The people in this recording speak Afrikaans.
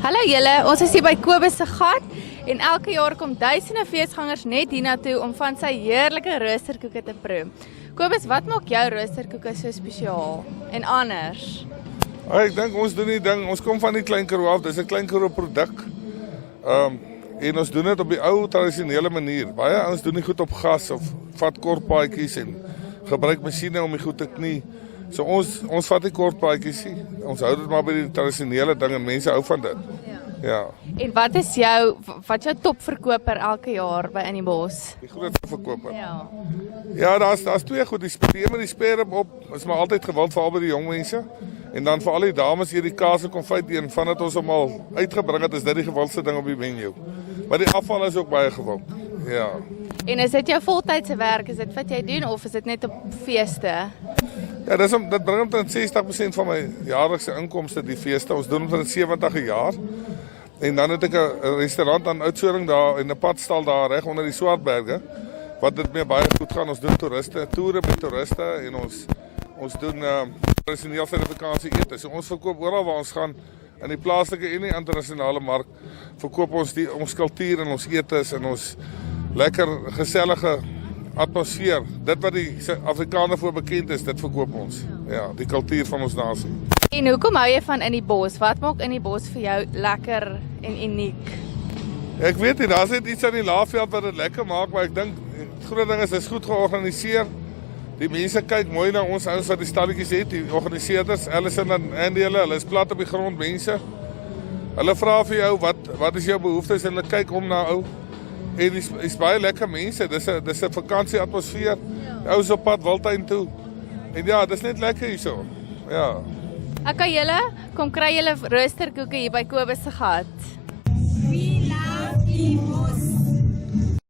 Hallo julle, ons is hier by Kobus se gat en elke jaar kom duisende feesgangers net hiernatoe om van sy heerlike roosterkoeke te proe. Kobus, wat maak jou roosterkoeke so spesiaal en anders? Ek dink ons doen die ding, ons kom van die Klein Karoo af, dis 'n Klein Karoo produk. En ons doen dit op die ou tradisionele manier. Baie ouens doen nie goed op gas of vat kortpaadjies en gebruik masjiene om die goed te knie. So ons vat nie kortpaadjies nie. Ons hou dit maar by die tradisionele ding en mense hou van dit. Ja. En wat is jou topverkoper elke jaar by In die Bos? Die grootste verkoper. Ja. Ja, daar's twee goed. Die een met die sperm op is maar altyd gewild veral by die jong mense. En dan vir al die dames hier die kaas en konfyt een van dit ons hom al uitgebring het, is dit die gewildste ding op die menu. Maar die afval is ook baie gewild. Ja. En is dit jou voltydse werk? Is dit wat jy doen of is dit net op feeste? Ja, dit bring omtrent 60% van my jaarlikse inkomste die feeste. Ons doen omtrent 70 'n jaar. En dan het ek 'n restaurant aan Oudtshoorn daar en 'n padstal daar reg onder die Swartberge wat dit mee baie goed gaan. Ons doen toere met toeriste en ons doen tradisionele Suid-Afrikaanse ete. So ons verkoop oral waar ons gaan in die plaaslike en die internasionale mark verkoop ons kultuur en ons etes en ons lekker gesellige atmosfeer. Dit wat die Afrikaner voor bekend is, dit verkoop ons. Ja, die kultuur van ons nasie. En hoekom hou jy van In die Bos? Wat maak In die Bos vir jou lekker en uniek? Ek weet nie, daar's net iets aan die Laagveld wat dit lekker maak, maar ek dink die groot ding is goed georganiseer. Die mense kyk mooi na ons ouens wat die stalletjies het, die organiseerders, Allison en Andy, hulle is plat op die grond mense. Hulle vra vir jou wat is jou behoeftes en hulle kyk om na ou. En is baie lekker mense, dis 'n vakansieatmosfeer. Die ouens op pad Wildtuin toe. En ja, dis net lekker hierso. Ja. Ek kan julle kom kry julle roosterkoeke hier by Kobus se gat.